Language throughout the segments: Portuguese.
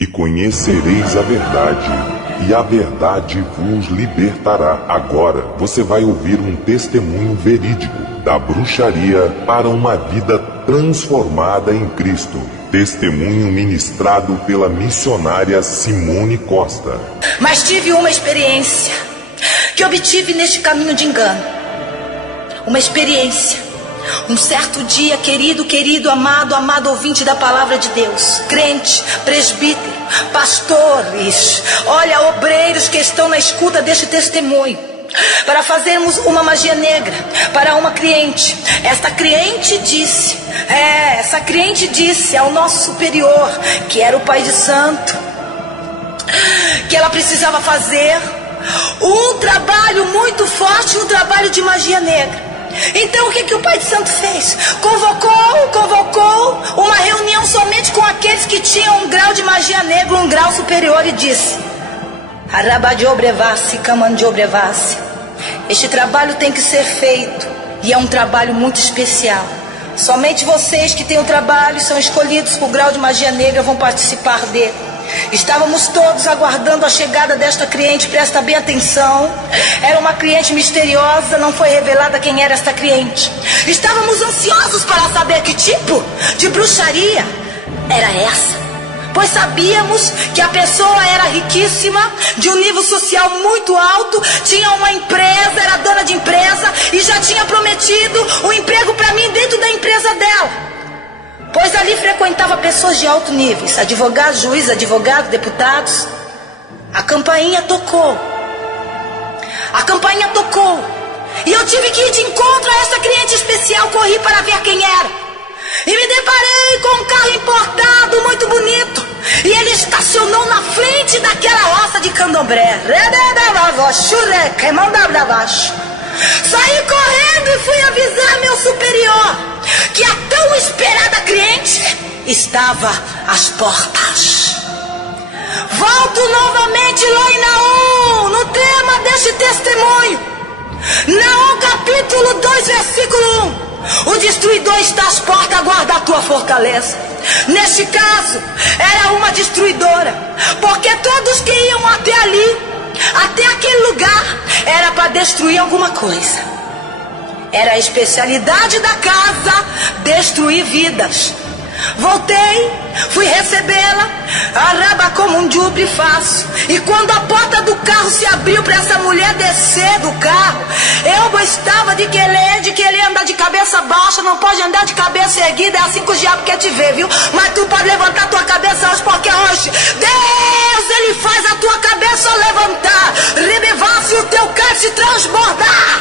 e conhecereis a verdade, e a verdade vos libertará. Agora você vai ouvir um testemunho verídico da bruxaria para uma vida transformada em Cristo. Testemunho ministrado pela missionária Simone Costa. Mas tive uma experiência que obtive neste caminho de engano. Uma experiência. Um certo dia, querido, amado ouvinte da palavra de Deus, crente, presbítero, pastores, olha, obreiros que estão na escuta deste testemunho, para fazermos uma magia negra para uma cliente. Essa cliente disse ao nosso superior, que era o pai de santo, que ela precisava fazer um trabalho muito forte, um trabalho de magia negra. Então o que o pai de santo fez? Convocou uma reunião somente com aqueles que tinham um grau de magia negra, um grau superior, e disse: este trabalho tem que ser feito, e é um trabalho muito especial. Somente vocês que têm o trabalho e são escolhidos por grau de magia negra vão participar dele. Estávamos todos aguardando a chegada desta cliente. Presta bem atenção. Era uma cliente misteriosa, não foi revelada quem era esta cliente. Estávamos ansiosos para saber que tipo de bruxaria era essa, pois sabíamos que a pessoa era riquíssima, de um nível social muito alto, tinha uma empresa, era dona de empresa e já tinha prometido um emprego para mim dentro da empresa dela. Pois ali frequentava pessoas de alto nível, advogados, juízes, deputados. A campainha tocou. E eu tive que ir de encontro a essa cliente especial. Corri para ver quem era. E me deparei com um carro importado muito bonito. E ele estacionou na frente daquela roça de candomblé. Saí correndo e fui avisar meu superior que a tão esperada cliente estava às portas. Volto novamente lá em Naum, no tema deste testemunho. Naum capítulo 2, versículo 1. O destruidor está às portas, aguarda a tua fortaleza. Neste caso, era uma destruidora, porque todos que iam até ali, até aquele lugar, era para destruir alguma coisa. Era a especialidade da casa, destruir vidas. Voltei, fui recebê-la, arraba como um jubre fácil. E quando a porta do carro se abriu para essa mulher descer do carro, eu gostava de querer andar de cabeça baixa. Não pode andar de cabeça erguida, é assim que o diabo quer te ver, viu? Mas tu pode levantar tua cabeça hoje, porque hoje Deus, Ele faz a tua cabeça levantar, rebevar-se o teu cálice transbordar.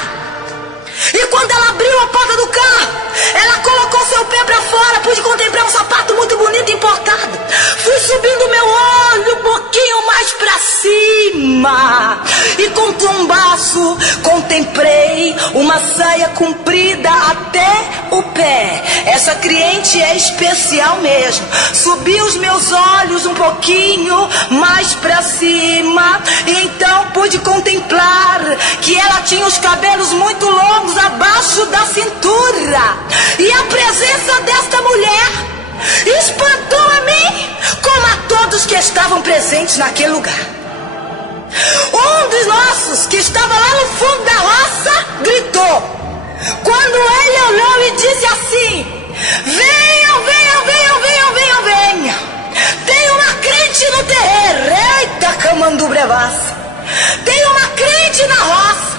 E quando ela abriu a porta do carro, ela colocou seu pé para fora. Pude contemplar um sapato muito bonito importado. Fui subindo meu olho um pouquinho mais para cima, e com trombaço contemplei uma saia comprida até o pé. Essa cliente é especial mesmo. Subi os meus olhos um pouquinho mais para cima, e então pude contemplar que ela tinha os cabelos muito longos abaixo da cintura. E a presença desta mulher espantou a mim, como a todos que estavam presentes naquele lugar. Um dos nossos, que estava lá no fundo da roça, gritou. Quando ele olhou e disse assim: venham, venham, venham, venham, venham, venham. Tem uma crente no terreiro. Eita, camandubrevassa. Tem uma crente na roça.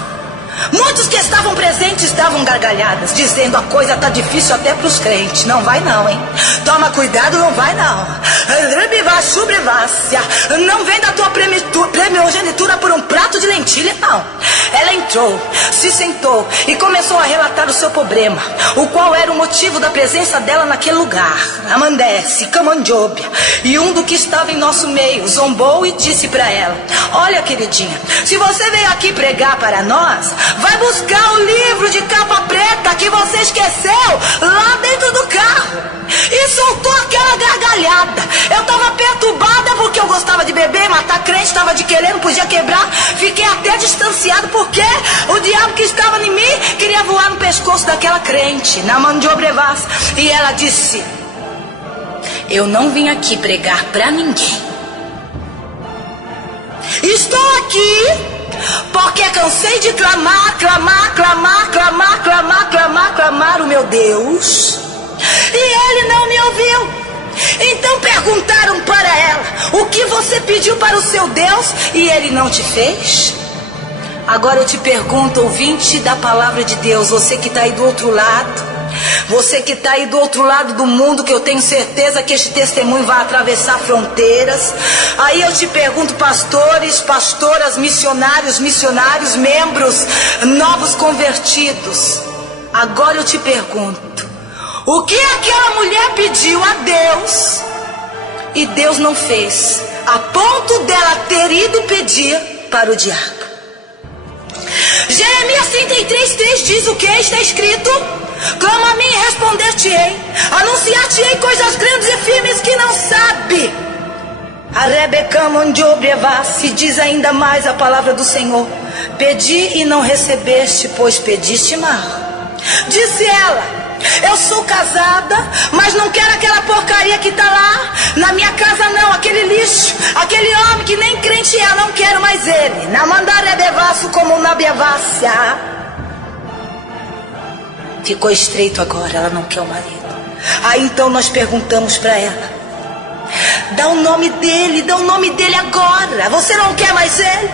Muitos que estavam presentes davam gargalhadas, dizendo: a coisa tá difícil até pros crentes. Não vai não, hein? Toma cuidado, não vai não. Não vem da tua primogenitura por um prato de lentilha, não. Ela entrou, se sentou e começou a relatar o seu problema, o qual era o motivo da presença dela naquele lugar. Amandece, Camandjóbia. E um do que estava em nosso meio zombou e disse para ela: olha, queridinha, se você veio aqui pregar para nós, vai buscar o livro de capa preta que você esqueceu lá dentro do carro. E soltou aquela gargalhada. Eu estava perturbada porque eu gostava de beber, matar crente, estava de querer, não podia quebrar. Fiquei até distanciado porque o diabo que estava em mim queria voar no pescoço daquela crente, na Mandiobrevas. E ela disse: eu não vim aqui pregar para ninguém. Estou aqui porque cansei de clamar o meu Deus, e Ele não me ouviu. Então perguntaram para ela: o que você pediu para o seu Deus e Ele não te fez? Agora eu te pergunto, ouvinte da palavra de Deus, você que está aí do outro lado, você que está aí do outro lado do mundo, que eu tenho certeza que este testemunho vai atravessar fronteiras. Aí eu te pergunto, pastores, pastoras, missionários, membros, novos convertidos. Agora eu te pergunto, o que aquela mulher pediu a Deus e Deus não fez, a ponto dela ter ido pedir para o diabo? Jeremias 33:3 diz o que? Está escrito: clama a mim e responder-te-ei, anunciar-te-ei coisas grandes e firmes que não sabe. A Rebeca Mondiobrevassi diz ainda mais a palavra do Senhor: pedi e não recebeste, pois pediste mal. Disse ela: eu sou casada, mas não quero aquela porcaria que está lá na minha casa não, aquele lixo, aquele homem que nem crente é, não quero mais ele. Na mandarebevasso como na bevassia. Ficou estreito agora, ela não quer o marido. Aí então nós perguntamos para ela: dá o nome dele agora. Você não quer mais ele?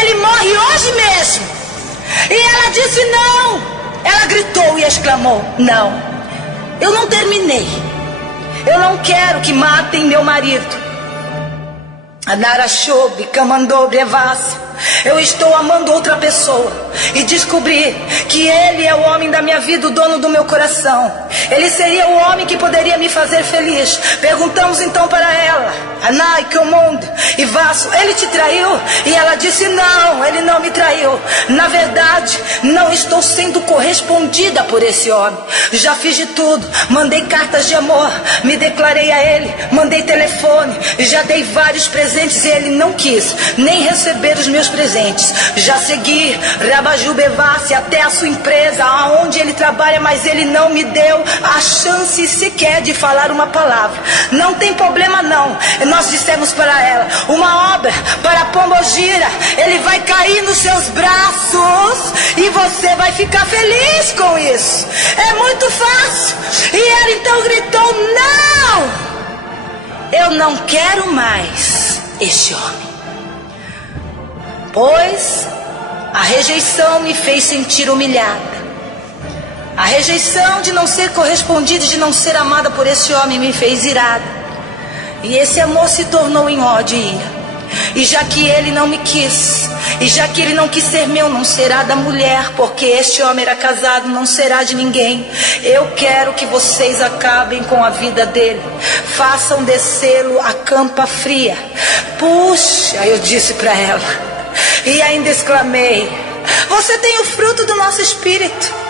Ele morre hoje mesmo. E ela disse não. Ela gritou e exclamou: não, eu não terminei. Eu não quero que matem meu marido. Anarachobe, Camandou Brevassi. Eu estou amando outra pessoa e descobri que ele é o homem da minha vida, o dono do meu coração. Ele seria o homem que poderia me fazer feliz. Perguntamos então para ela: Anai, que o mundo e Vasso, ele te traiu? E ela disse: não, ele não me traiu. Na verdade, não estou sendo correspondida por esse homem. Já fiz de tudo, mandei cartas de amor, me declarei a ele, mandei telefone, já dei vários presentes e ele não quis nem receber os meus presentes. Já segui Rabajubevassi até a sua empresa, aonde ele trabalha, mas ele não me deu a chance sequer de falar uma palavra. Não tem problema não. Nós dissemos para ela: uma obra para Pombogira, ele vai cair nos seus braços e você vai ficar feliz com isso. É muito fácil. E ela então gritou: não, eu não quero mais este homem, pois a rejeição me fez sentir humilhada. A rejeição de não ser correspondida, de não ser amada por esse homem, me fez irada. E esse amor se tornou em ódio e ira. E já que ele não me quis, e já que ele não quis ser meu, não será da mulher, porque este homem era casado, não será de ninguém. Eu quero que vocês acabem com a vida dele, façam descê-lo a campa fria. Puxa, eu disse para ela, e ainda exclamei: você tem o fruto do nosso espírito.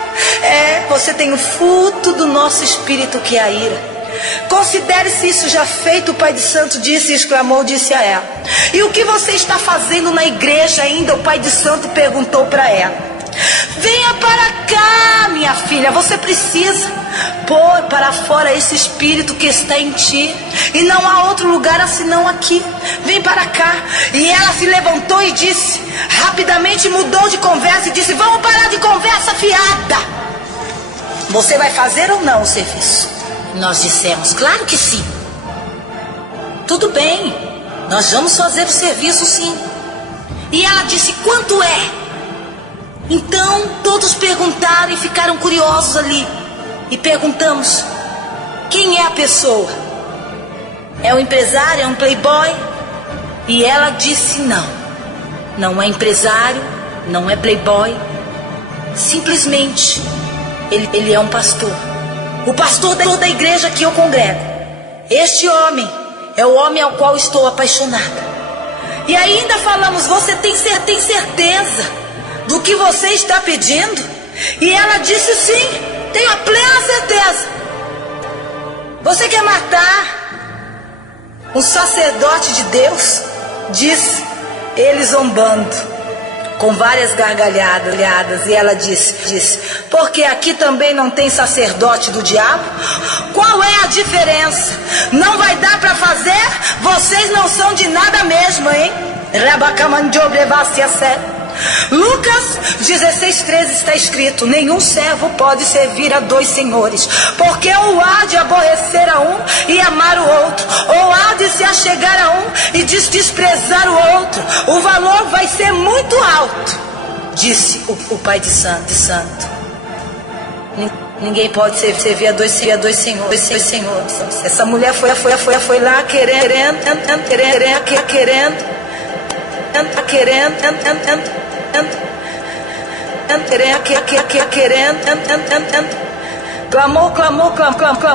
Você tem o fruto do nosso espírito, que é a ira. Considere-se isso já feito, o Pai de Santo disse e exclamou, disse a ela. E o que você está fazendo na igreja ainda? O Pai de Santo perguntou para ela. Venha para cá, minha filha, você precisa pôr para fora esse espírito que está em ti, e não há outro lugar senão aqui. Vem para cá. E ela se levantou e disse, rapidamente mudou de conversa e disse: vamos parar de conversa fiada. Você vai fazer ou não o serviço? Nós dissemos: claro que sim. Tudo bem, nós vamos fazer o serviço sim. E ela disse: quanto é? Então todos perguntaram e ficaram curiosos ali. E perguntamos: quem é a pessoa? É um empresário? É um playboy? E ela disse: não, não é empresário, não é playboy. Simplesmente ele é um pastor. O pastor da igreja que eu congrego. Este homem é o homem ao qual estou apaixonada. E ainda falamos: você tem certeza do que você está pedindo? E ela disse: sim, tenho a plena certeza. Você quer matar um sacerdote de Deus? Disse ele zombando. com várias gargalhadas, e ela disse, porque aqui também não tem sacerdote do diabo? Qual é a diferença? Não vai dar para fazer? Vocês não são de nada mesmo, hein? Lucas 16:13 está escrito: nenhum servo pode servir a dois senhores, porque ou há de aborrecer a um e amar o outro, ou há de se achegar a um e desprezar o outro. O valor vai ser muito alto, disse o pai de santo. Ninguém pode servir a dois senhores. Essa mulher foi lá querendo.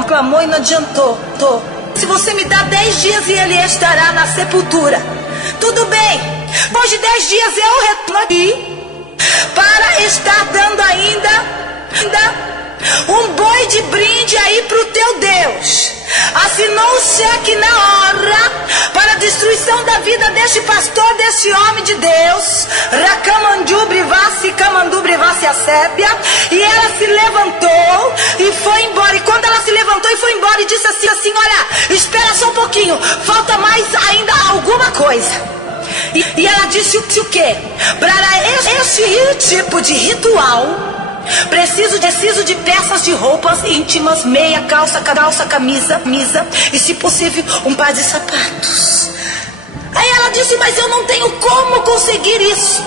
Clamou e não adiantou. Se você me dá 10 dias e ele estará na sepultura, tudo bem. Depois de 10 dias eu retorno aqui para estar dando ainda um boi de brinde aí pro teu Deus. Assinou o cheque na hora para a destruição da vida deste pastor, deste homem de Deus. E ela se levantou e foi embora. E quando ela se levantou e foi embora e disse assim, olha, espera só um pouquinho, falta mais ainda alguma coisa. E ela disse o quê? Para este tipo de ritual, preciso de peças de roupas íntimas, meia, calça, camisa, e se possível um par de sapatos. Aí ela disse, mas eu não tenho como conseguir isso.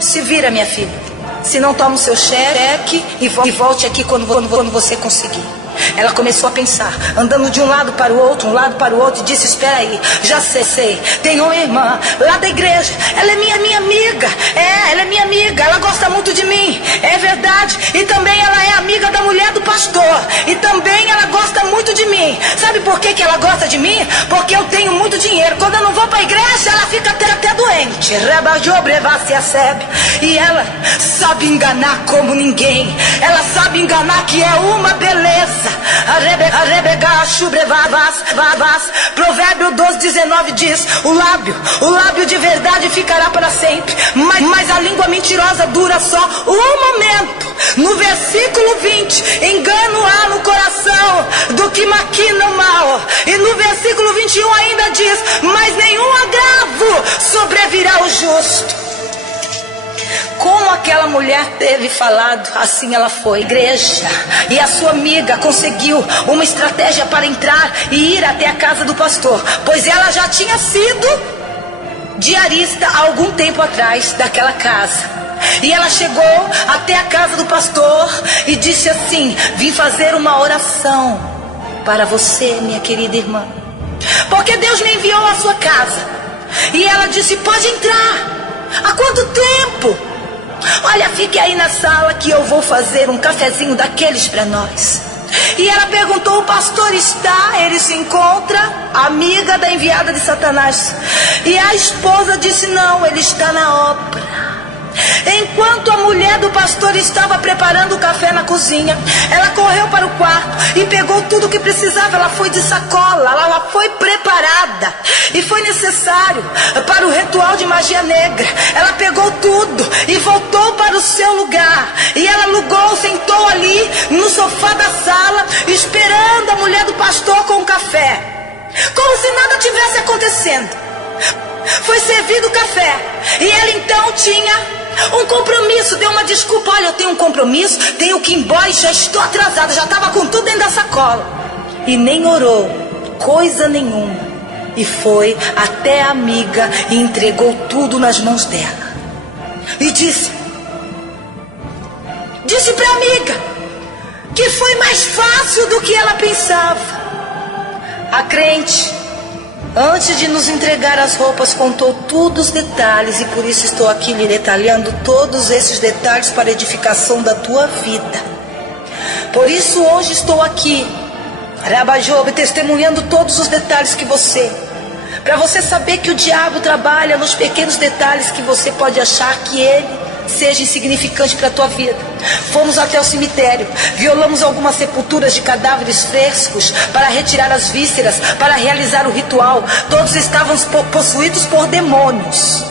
Se vira, minha filha. Se não, toma o seu cheque e volte aqui quando você conseguir. Ela começou a pensar, andando de um lado para o outro, e disse, espera aí, já sei, tem uma irmã lá da igreja, ela é minha amiga, ela é minha amiga, ela gosta muito de mim, é verdade, e também ela é amiga da mulher do pastor, e também ela gosta muito de mim. Sabe por que ela gosta de mim? Porque eu tenho muito dinheiro. Quando eu não vou para a igreja, ela fica até doente. E ela sabe enganar como ninguém, ela sabe enganar que é uma beleza. Provérbio 12:19 diz, o lábio de verdade ficará para sempre, mas a língua mentirosa dura só um momento. No versículo 20, engano há no coração do que maquina o mal. E no versículo 21 ainda diz, mas nenhum agravo sobrevirá ao justo. Como aquela mulher teve falado, assim ela foi à igreja. E a sua amiga conseguiu uma estratégia para entrar e ir até a casa do pastor, pois ela já tinha sido diarista há algum tempo atrás daquela casa. E ela chegou até a casa do pastor e disse assim, vim fazer uma oração para você, minha querida irmã, porque Deus me enviou à sua casa. E ela disse, pode entrar. Há quanto tempo? Olha, fique aí na sala que eu vou fazer um cafezinho daqueles para nós. E ela perguntou, o pastor está? Ele se encontra, amiga da enviada de Satanás. E a esposa disse, não, ele está na ópera. Enquanto a mulher do pastor estava preparando o café na cozinha, ela correu para o quarto e pegou tudo o que precisava. Ela foi de sacola, ela foi preparada. E foi necessário para o ritual de magia negra. Ela pegou tudo e voltou para o seu lugar. E ela sentou ali no sofá da sala, esperando a mulher do pastor com o café, como se nada tivesse acontecendo. Foi servido o café e ela então tinha um compromisso, deu uma desculpa, olha, eu tenho um compromisso, tenho que ir embora e já estou atrasada, já estava com tudo dentro da sacola. E nem orou, coisa nenhuma, e foi até a amiga e entregou tudo nas mãos dela. E disse para a amiga que foi mais fácil do que ela pensava. A crente, antes de nos entregar as roupas, contou todos os detalhes, e por isso estou aqui lhe detalhando todos esses detalhes para a edificação da tua vida. Por isso hoje estou aqui, Rabajobe, testemunhando todos os detalhes que para você saber que o diabo trabalha nos pequenos detalhes que você pode achar que ele seja insignificante para a tua vida. Fomos até o cemitério, violamos algumas sepulturas de cadáveres frescos para retirar as vísceras, para realizar o ritual. Todos estavam possuídos por demônios.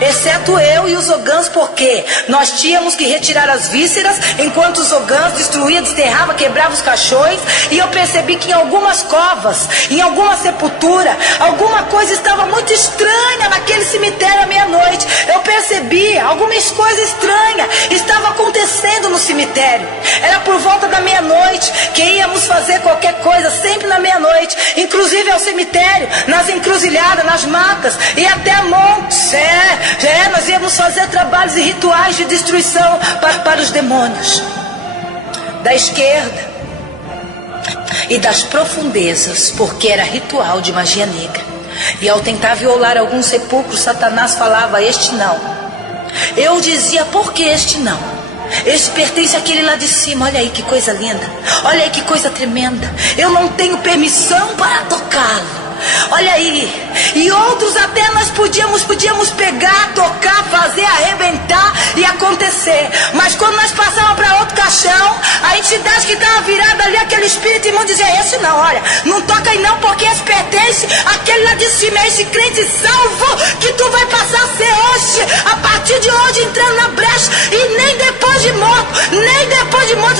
exceto eu e os Ogãs, porque nós tínhamos que retirar as vísceras, enquanto os Ogãs destruía, desterrava, quebrava os caixões. E eu percebi que em algumas covas, em alguma sepultura, alguma coisa estava muito estranha naquele cemitério à meia-noite. Eu percebi alguma coisa estranha estava acontecendo no cemitério. Era por volta da meia-noite que íamos fazer qualquer coisa, sempre na meia-noite, inclusive ao cemitério, nas encruzilhadas, nas matas e até montes. Nós íamos fazer trabalhos e rituais de destruição para os demônios da esquerda e das profundezas, porque era ritual de magia negra. E ao tentar violar alguns sepulcros, Satanás falava: este não. Eu dizia: por que este não? Este pertence àquele lá de cima. Olha aí que coisa linda, olha aí que coisa tremenda. Eu não tenho permissão para tocá-lo. Olha aí. E outros até nós podíamos pegar, tocar, fazer, arrebentar e acontecer. Mas quando nós passávamos para outro caixão, a entidade que estava virada ali, aquele espírito imundo, dizia: esse não, olha, não toca aí não, porque esse pertence àquele lá de cima, é esse crente salvo que tu vai passar a ser hoje, a partir de hoje, entrando na brecha. E nem depois de morto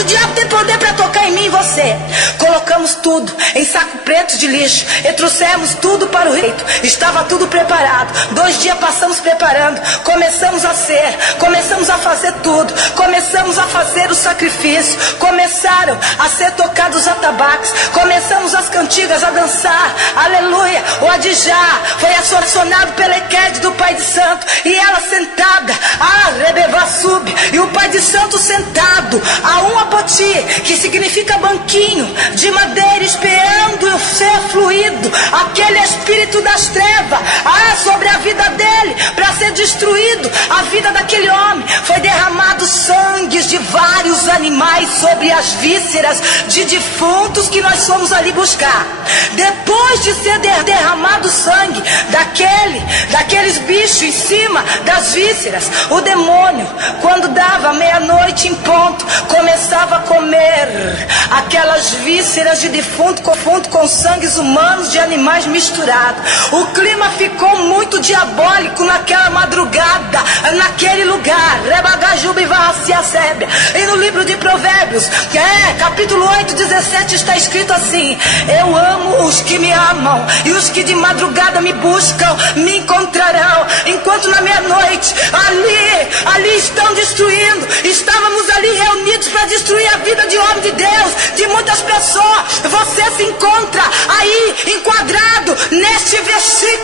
o diabo tem poder para tocar em mim e você. Colocamos tudo em saco preto de lixo e trouxemos tudo para o reino. Estava tudo preparado. 2 dias passamos preparando. Começamos a fazer tudo. Começamos a fazer o sacrifício. Começaram a ser tocados os atabaques. Começamos as cantigas a dançar. Aleluia. O Adijá foi acionado pela Equede do Pai de Santo. E ela sentada. Rebevasub. E o Pai de Santo sentado. A um apoti, que significa banquinho de madeira, esperando eu ser fluido. Aquele espírito das trevas, sobre a vida dele, para ser destruído. A vida daquele homem foi derramado sangue de vários animais sobre as vísceras de defuntos que nós fomos ali buscar. Depois de ser derramado sangue daqueles bichos em cima das vísceras, o demônio, quando dava meia-noite em ponto, começava a comer aquelas vísceras de defunto com sangues humanos de animais misturados. O clima ficou muito diabólico naquela madrugada, naquele lugar. E no livro de Provérbios, capítulo 8, 17, está escrito assim: eu amo os que me amam, e os que de madrugada me buscam me encontrarão. Enquanto na meia-noite ali estão destruindo, estávamos ali reunidos para destruir a vida de homem de Deus, de muitas pessoas. Você se encontra aí enquadrado neste versículo.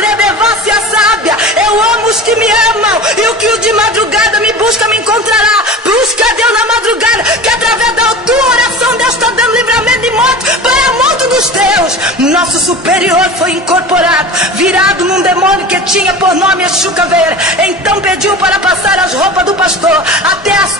Rebevância sábia. Eu amo os que me amam, e o que de madrugada me busca me encontrará. Busca a Deus na madrugada, que através da tua oração Deus está dando livramento de morte para a morte dos teus. Nosso superior foi incorporado, virado num demônio que tinha por nome Exucaveira. Então pediu para passar as roupas do pastor até as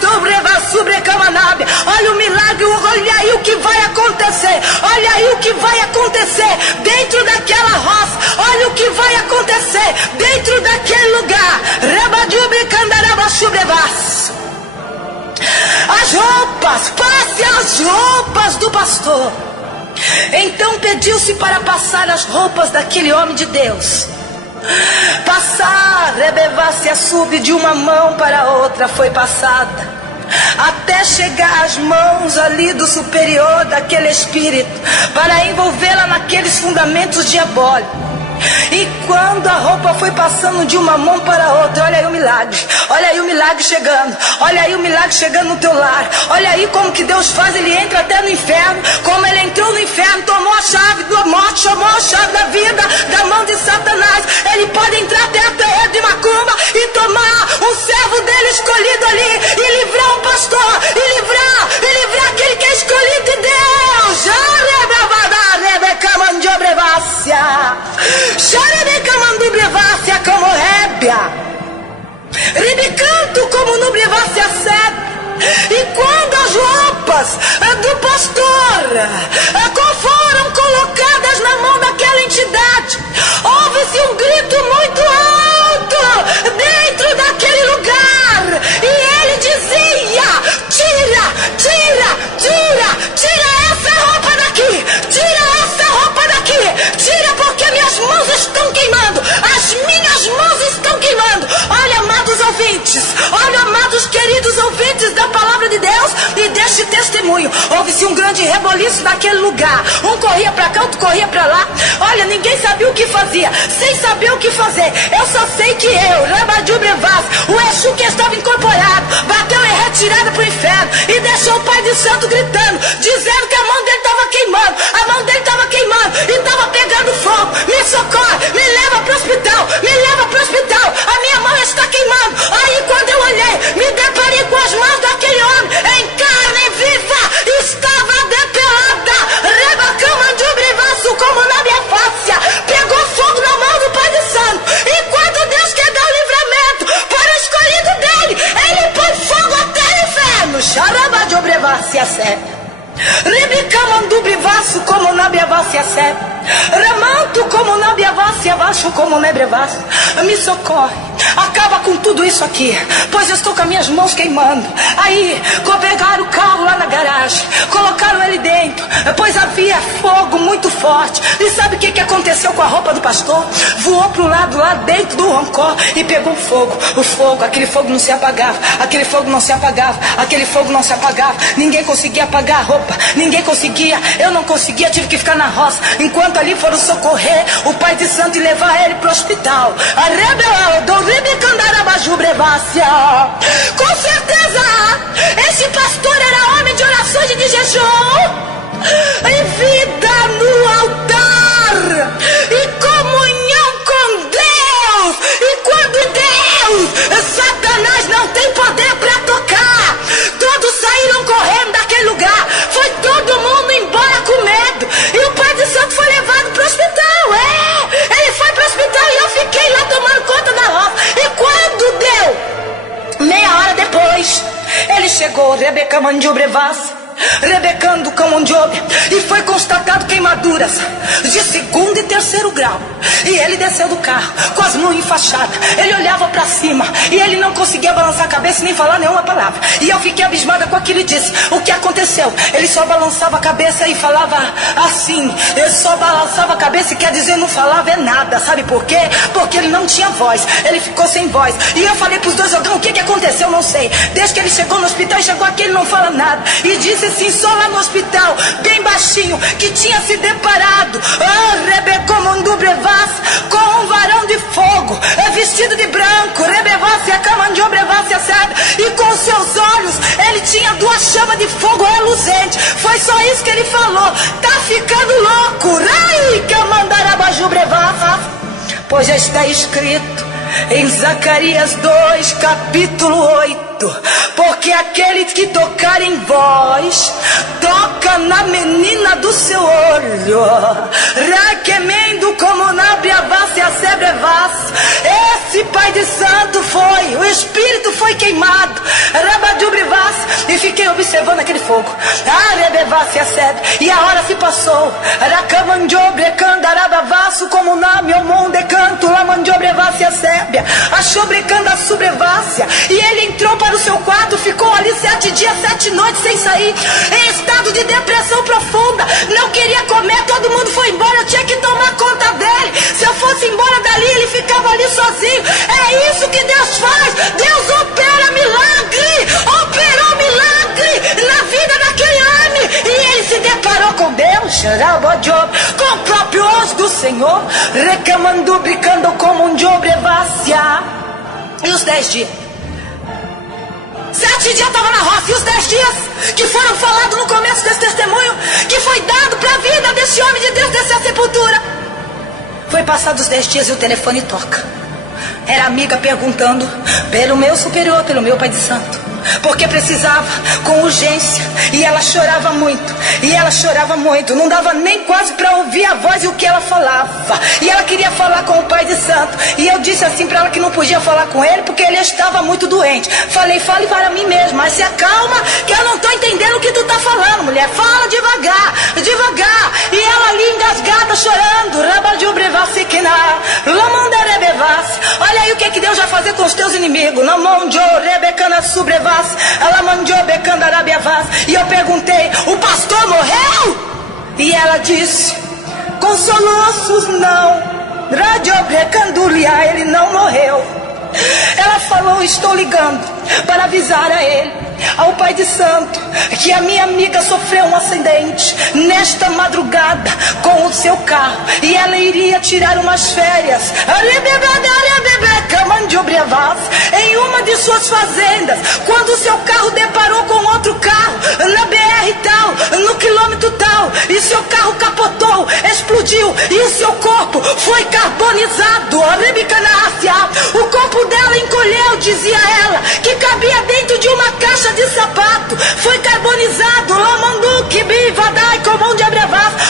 sobrecamanabia. Olha o milagre, olha aí o que vai acontecer. Olha aí o que vai acontecer dentro daquela roça. Olha o que vai acontecer dentro daquele lugar. As roupas, passe as roupas do pastor. Então pediu-se para passar as roupas daquele homem de Deus. Passar, Rebevácia sube de uma mão para a outra, foi passada, até chegar às mãos ali do superior daquele espírito, para envolvê-la naqueles fundamentos diabólicos. E quando a roupa foi passando de uma mão para a outra, olha aí o milagre. Olha aí o milagre chegando. Olha aí o milagre chegando no teu lar. Olha aí como que Deus faz. Ele entra até no inferno. Como ele entrou no inferno, tomou a chave da morte, tomou a chave da vida da mão de Satanás. Ele pode entrar até a terra de Macumba e tomar um servo dele escolhido ali, e livrar um pastor, e livrar aquele que é escolhido de Deus. Xarebecamandubrevássia como rébia, ribicanto como nubrevássia sede. E quando as roupas do pastor foram colocadas na mão daquela entidade, houve-se um grito muito alto dentro daquele lugar, e ele dizia: tira essa roupa daqui, tira, porque minhas mãos estão queimando, as minhas mãos estão queimando. testemunho, houve-se um grande reboliço naquele lugar. Um corria para cá, outro corria para lá. Olha, ninguém sabia o que fazia, sem saber o que fazer. Eu só sei que Rabadjubrevas, o Exu que estava incorporado, bateu em retirada para o inferno e deixou o Pai de Santo gritando, dizendo que a mão dele estava queimando, a mão dele estava queimando e estava pegando fogo. Me socorre, me leva para o hospital, me leva para o hospital, a minha mão está queimando. Aí quando eu olhei, me deparei com as mãos daquele homem em carne viva, estava depelada, Rebacamandjubrivaço, como na minha face, pegou fogo na mão do Pai de Santo. E quando Deus quer dar o livramento para o escolhido dele, ele põe fogo até o inferno. Xarabadjubrivaço, Rebicamandubrivaço, como na biavacia sebe, Ramanto, como na biavacia abaixo, como nebrevaço. Me socorre, acaba com tudo isso aqui, pois eu estou com as minhas mãos queimando. Aí pegaram o carro lá na garagem, colocaram ele dentro, pois havia fogo muito forte. E sabe o que aconteceu com a roupa do pastor? Voou para o lado lá dentro do rancor e pegou fogo. O fogo, aquele fogo não se apagava, aquele fogo não se apagava, aquele fogo não se apagava. Ninguém conseguia apagar a roupa, ninguém conseguia, eu não conseguia, tive que ficar na roça, enquanto ali foram socorrer o Pai de Santo e levar ele para o hospital. A rebel do Ribicandarabajubrevácia. Com certeza, esse pastor era homem de orações e de jejum, e vida no altar, e comunhão com Deus. E quando Deus, Satanás não tem poder para tocar, todos saíram correndo daquele lugar, foi todo mundo embora com medo, e o Pai de Santo foi levado para o hospital. Ele foi para o hospital e eu fiquei lá tomando conta da roça. E quando deu meia hora depois, ele chegou, Rebecamandjubrevas, Rebecando Camundiobe, e foi constatado queimaduras de 2º e 3º grau. E ele desceu do carro com as mãos enfaixadas, ele olhava para cima e ele não conseguia balançar a cabeça nem falar nenhuma palavra. E eu fiquei abismada com aquilo e disse: o que aconteceu? Ele só balançava a cabeça e falava assim, ele só balançava a cabeça e quer dizer não falava nada. Sabe por quê? Porque ele não tinha voz, ele ficou sem voz. E eu falei para os dois órgãos: o que aconteceu? Não sei. Desde que ele chegou no hospital e chegou aqui ele não fala nada. E disse assim, só lá no hospital, bem baixinho, que tinha se deparado Rebecamandjubrevas com um varão de fogo, vestido de branco, Rebevácia Camandjubrevas, e com seus olhos ele tinha 2 chamas de fogo reluzente. Foi só isso que ele falou: tá ficando louco, Rai Camandarabajubrevaça, pois já está escrito em Zacarias 2, capítulo 8, porque aquele que tocar em vós, toca na menina do seu olho, Raquemendo como na briavácia sebrevas. Esse Pai de Santo foi, o Espírito foi queimado, Rabadjubrevas, e fiquei observando aquele fogo, Rebevácia sebre, e a hora se passou, Rakamandjobrecandarabavasso como na meu monde canto, Lamandjobrevácia sebre, achou brecando a subrevácia, e ele entrou para o seu quarto, ficou ali 7 dias, 7 noites sem sair, em estado de depressão profunda, não queria comer, todo mundo foi embora, eu tinha que tomar conta dele. Se eu fosse embora dali, ele ficava ali sozinho. É isso que Deus faz, Deus opera milagre, operou milagre na vida daquele homem, e ele se deparou com Deus, com o próprio anjo do Senhor, Recamandjubricando como um Jobrevácia. E os 10 dias, 7 dias estava na roça, e os 10 dias que foram falados no começo desse testemunho, que foi dado para a vida desse homem de Deus, dessa sepultura. Foi passados os 10 dias e o telefone toca. Era a amiga perguntando pelo meu superior, pelo meu Pai de Santo, porque precisava com urgência, e ela chorava muito, e ela chorava muito, não dava nem quase para ouvir a voz e o que ela falava, e ela queria falar com o Pai de Santo, e eu disse assim para ela que não podia falar com ele porque ele estava muito doente. Falei: fale para mim mesmo, mas se acalma que eu não estou entendendo o que tu está falando, mulher, fala devagar, devagar. E ela ali engasgada, chorando, Rabadjubrevassikina, Lamandarebevas. Olha aí o que Deus vai fazer com os teus inimigos. E eu perguntei: o pastor morreu? E ela disse: com soluços não, ele não morreu. Ela falou: estou ligando para avisar a ele ao Pai de Santo que a minha amiga sofreu um acidente nesta madrugada com o seu carro e ela iria tirar umas férias em uma de suas fazendas, quando o seu carro deparou com outro carro na BR tal, no quilômetro tal, e seu carro capotou, explodiu e o seu corpo foi carbonizado. O corpo dela encolheu, dizia ela, que cabia dentro de uma caixa de sapato. Foi carbonizado.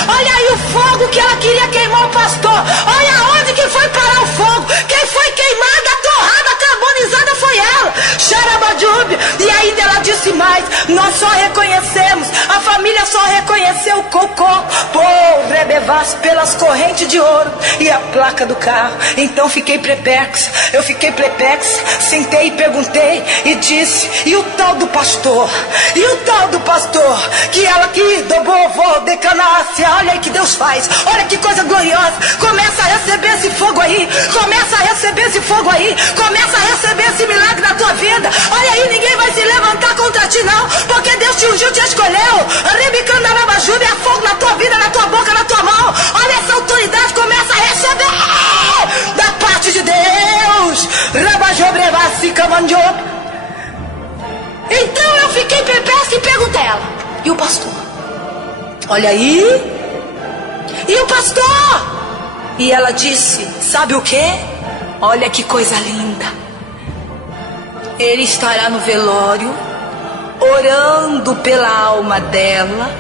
Olha aí o fogo que ela queria queimar o pastor. Olha onde que foi parar o fogo. Quem foi queimada, torrada, carbonizada foi ela. Xarabajube. E ainda ela disse mais: nós só reconhecemos, a família só reconheceu o cocô pelas correntes de ouro e a placa do carro. Então fiquei perplexa. Eu fiquei perplexa, sentei e perguntei e disse: e o tal do pastor? E o tal do pastor? Que ela que dobou de canácia. Olha aí que Deus faz. Olha que coisa gloriosa. Começa a receber esse fogo aí. Começa a receber esse fogo aí. Começa a receber esse milagre na tua vida. Olha aí, ninguém vai se levantar contra ti não, porque Deus te ungiu, te escolheu. Rebicandarabajuba, é fogo na tua vida, na tua boca, na tua mão. Olha essa autoridade, começa a receber da parte de Deus. Então eu fiquei perplexa e perguntei a ela: e o pastor? Olha aí. E o pastor? E ela disse: sabe o que? Olha que coisa linda. Ele estará no velório, orando pela alma dela,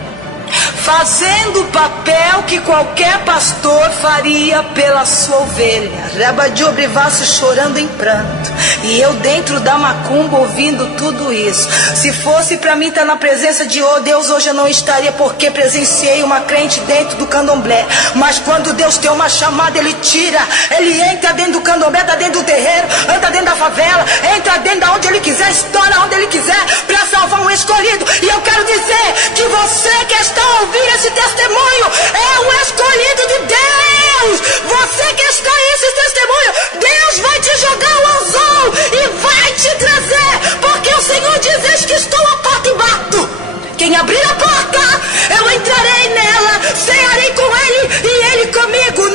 fazendo o papel que qualquer pastor faria pela sua ovelha. Rabadiobrivaço chorando em pranto. E eu dentro da macumba ouvindo tudo isso. Se fosse para mim estar na presença de Deus hoje eu não estaria, porque presenciei uma crente dentro do candomblé. Mas quando Deus tem uma chamada, Ele tira. Ele entra dentro do candomblé, está dentro do terreiro, entra dentro da favela, entra dentro de onde Ele quiser, estoura onde Ele quiser, para salvar um escolhido. E eu quero dizer que você que está ouvindo esse testemunho é um escolhido de Deus. Você que está aí, esse testemunho, Deus vai te jogar o anzol e vai te trazer, porque o Senhor diz: eis que estou à porta e bato. Quem abrir a porta, eu entrarei nela, cearei com ele e ele comigo.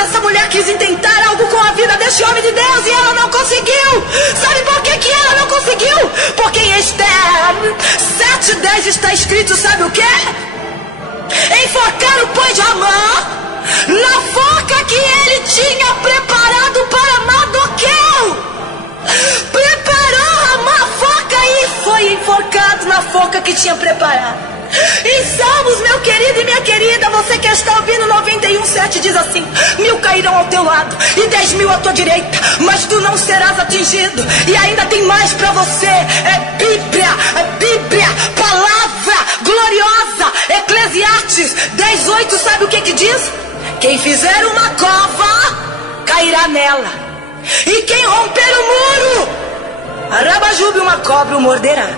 Essa mulher quis intentar algo com a vida deste homem de Deus e ela não conseguiu. Sabe por que ela não conseguiu? Porque em Esther 7:10 está escrito, sabe o que? Enforcaram, pois, Amã na forca que ele tinha preparado para Mardoqueu. Preparou Amã a forca e foi enforcado na forca que tinha preparado. Em Salmos, meu querido e minha querida, você que está ouvindo, 91:7 diz assim: 1000 cairão ao teu lado e 10.000 à tua direita, mas tu não serás atingido. E ainda tem mais para você. É Bíblia, palavra gloriosa. Eclesiastes 10:8, sabe o que diz? Quem fizer uma cova cairá nela, e quem romper o muro, Arabajube, uma cobra o morderá.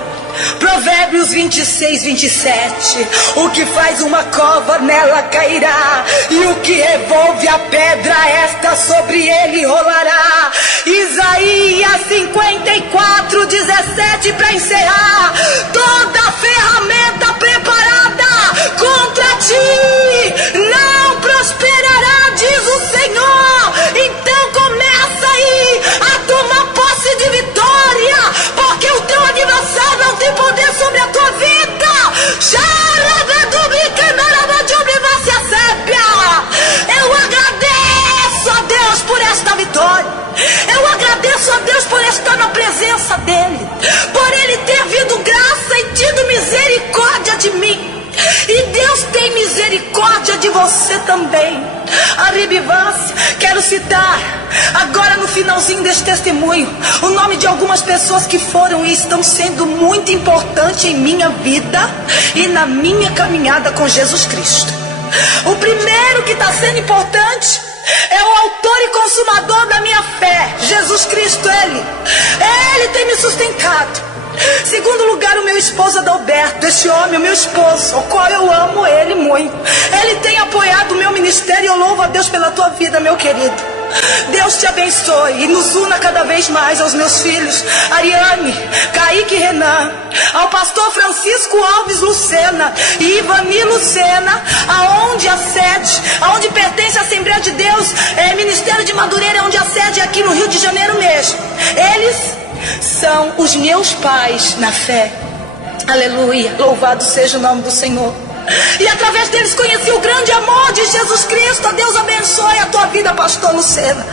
Provérbios 26:27. O que faz uma cova nela cairá, e o que revolve a pedra, esta sobre ele rolará. Isaías 54:17, para encerrar. Toda ferramenta preparada contra ti não prosperará, diz o Senhor. Então começa aí a tomar posse de vitória, porque o teu adversário não tem poder sobre a tua vida. Eu agradeço a Deus por esta vitória. Eu agradeço a Deus por estar na presença dEle, por Ele ter vindo graça e tido misericórdia de mim. E Deus tem misericórdia de você também. Arribivas, quero citar agora no finalzinho deste testemunho o nome de algumas pessoas que foram e estão sendo muito importantes em minha vida e na minha caminhada com Jesus Cristo. O primeiro que está sendo importante é o autor e consumador da minha fé, Jesus Cristo. Ele tem me sustentado. Segundo lugar, o meu esposo Adalberto. Esse homem, o meu esposo, o qual eu amo ele muito. Ele tem apoiado o meu ministério e eu louvo a Deus pela tua vida, meu querido. Deus te abençoe e nos una cada vez mais aos meus filhos, Ariane, Kaique Renan, ao pastor Francisco Alves Lucena e Ivani Lucena, aonde a sede, aonde pertence a Assembleia de Deus, Ministério de Madureira, onde a sede é aqui no Rio de Janeiro mesmo. Eles são os meus pais na fé. Aleluia, louvado seja o nome do Senhor. E através deles conheci o grande amor de Jesus Cristo. Deus abençoe a tua vida, pastor Lucena.